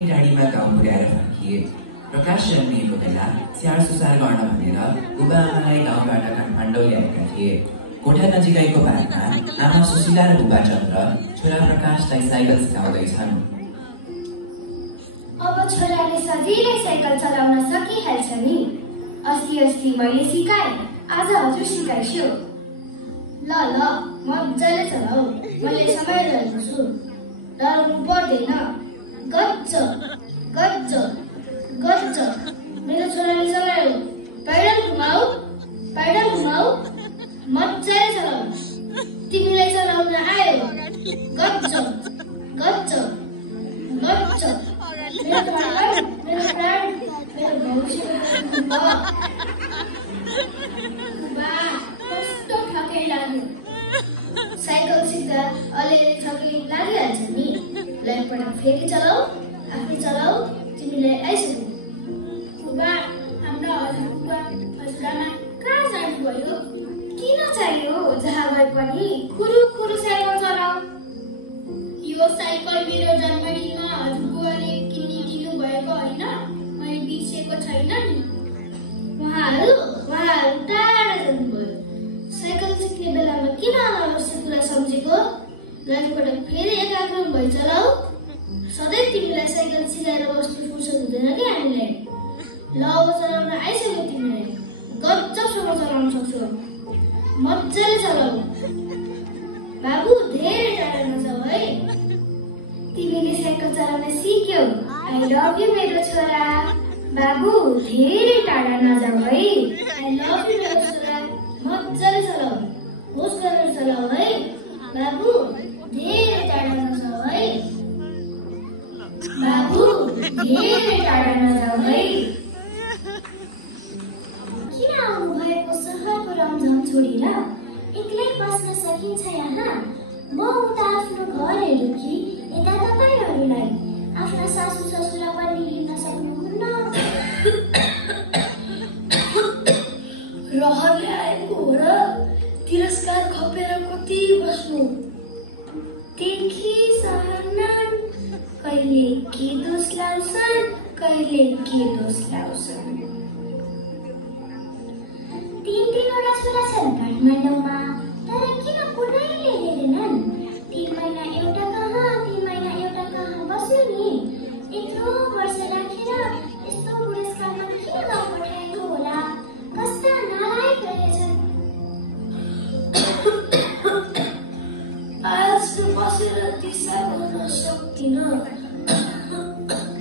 गाडीमा गाउँ पुर्याएर फर्किए। प्रकाश जन्मिएको बेला स्याहार सुसार गर्न भनेर बुबा आमालाई गाउँबाट काठमाडौँ ल्याएका थिए। कोठा नजिकैको पार्कमा आमा सुशीला र बुबा चन्द्र छोरा प्रकाशलाई साइकल सिकाउँदैछन्। अब छोराले सजिलै साइकल चलाउन सकिहाल्छ नि। अस्ति मैले सिकाएँ, आज हजुर सिकाइछु। ल मजाले चलाऊ, मैले समाइरहेको छु। डराउनु पर्दैन। गच्च गच्च गच्च मेरो छोराले चलायो। पैडल घुमाऊ, मजाले चलाऊ। तिमीलाई चलाउन आयो। गच्च गच्च गच्च मेरो प्राण मेरो भविष्यको बुबा कस्तो ठकै लाग्यो। साइकल सिक्दा अलिअलि ठकै लागिहाल्छ नि। ल एकपटक फेरि चलाऊ, आफै चलाऊ, तिमीलाई आइसक्यो। बुबा हाम्रो हजुरआमा कहाँ जानुभयो? किन चाहियो? जहाँ गए पनि खुरु साइकल चलाऊ। यो साइकल मेरो जन्मदिनमा हजुरबुवाले किनिदिनु भएको होइन, मैले बिर्सेको छैन नि। उहाँहरू टाढा जानुभयो। साइकल सिक्ने बेलामा किन अनावश्यक कुरा सम्झेको? ल एकपटक फेरि एकाग्र भई चलाऊ। सधैँ तिमीलाई साइकल सिकाएर बस्नु फुर्सद हुँदैन कि हामीलाई। ल अब चलाउन आइसक्यो तिमीलाई। गजबसँग चलाउन सक्छौ। मजाले चलाऊ। बाबु धेरै टाढा नजाऊ है। तिमीले साइकल चलाउन सिक्यौ। आई लभ यु मेरो छोरा। बाबु धेरै टाढा नजाऊ है। आई लभ यु मेरो छोरा। मजाले चलाऊ। होस गरेर चलाऊ है। बाबु धेरै टाढा नजाऊ है। बाबु धेरै टाढा नजाऊ है। किन आउनु भएको सहरको रमझम छोडेर? एक्लै बस्न सकिन्छ यहाँ? म उता आफ्नो घर हेर्नु कि यता तपाईहरूलाई? आफ्ना सासू ससुरा पनि हिँड्न सक्नुहुन्न। रहरले आएको हो र? तिरस्कार खपेर कति बस्नु? देखि सहरनान कहिले के दोष लाउँछन्, कहिले के दोष लाउँछन्। 3 छोरा छन् काठमाडौँमा।